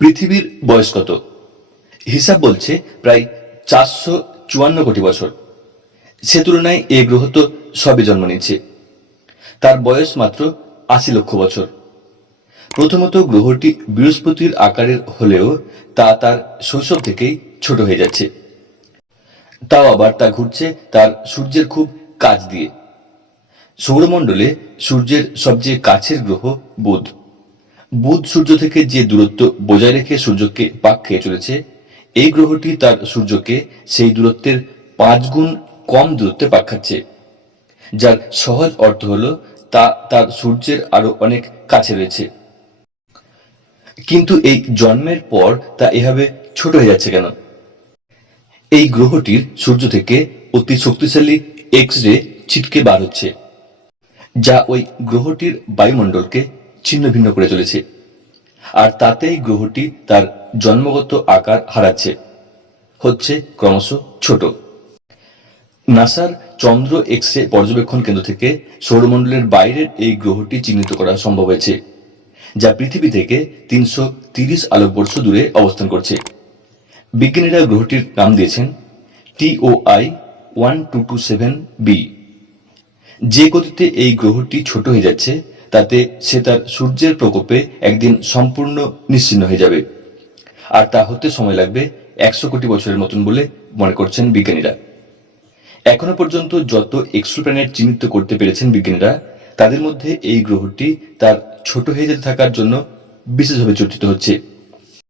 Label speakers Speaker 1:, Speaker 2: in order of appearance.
Speaker 1: পৃথিবীর বয়স কত? হিসাব বলছে প্রায় চারশো চুয়ান্ন কোটি বছর। সে তুলনায় এই গ্রহ তো সবে জন্ম নিচ্ছে। তার বয়স মাত্র আশি লক্ষ বছর। প্রথমত গ্রহটি বৃহস্পতির আকারের হলেও তা তার শৈশব থেকেই ছোট হয়ে যাচ্ছে। তাও আবার তা ঘুরছে তার সূর্যের খুব কাজ দিয়ে। সৌরমণ্ডলে সূর্যের সবচেয়ে কাছের গ্রহ বুধ। বুধ সূর্য থেকে যে দূরত্ব বজায় রেখে সূর্যকে পাক খেয়ে চলেছে, এই গ্রহটি তার সূর্যকে সেই দূরত্বের পাঁচ গুণ কম দূরত্বে পাক খাচ্ছে। যার সহজ অর্থ হলো, তা তার সূর্যের আরও অনেক কাছে রয়েছে। কিন্তু এই জন্মের পর তা এভাবে ছোট হয়ে যাচ্ছে কেন? এই গ্রহটির সূর্য থেকে অতি শক্তিশালী এক্স রে ছিটকে বার হচ্ছে, যা ওই গ্রহটির বায়ুমণ্ডলকে ছিন্ন ভিন্ন করে চলেছে। আর তাতেই গ্রহটি তার জন্মগত আকার হারাচ্ছে। হচ্ছে ক্রমশ ছোট। নাসার চন্দ্র এক্স পর্যবেক্ষণ কেন্দ্র থেকে সৌরমণ্ডলের বাইরের এই গ্রহটি চিহ্নিত করা সম্ভব হয়েছে, যা পৃথিবী থেকে তিনশো তিরিশ আলোকবর্ষ দূরে অবস্থান করছে। বিজ্ঞানীরা গ্রহটির নাম দিয়েছেন TOI one two two seven B. যে গতিতে এই গ্রহটি ছোট হয়ে যাচ্ছে তাতে সে তার সূর্যের প্রকোপে একদিন সম্পূর্ণ নিশ্চিন্ন হয়ে যাবে। আর তা হতে সময় লাগবে একশো কোটি বছরের মতন বলে মনে করছেন বিজ্ঞানীরা। এখনও পর্যন্ত যত এক্সোপ্ল্যানেট চিহ্নিত করতে পেরেছেন বিজ্ঞানীরা, তাদের মধ্যে এই গ্রহটি তার ছোট হয়ে যেতে থাকার জন্য বিশেষভাবে চর্চিত হচ্ছে।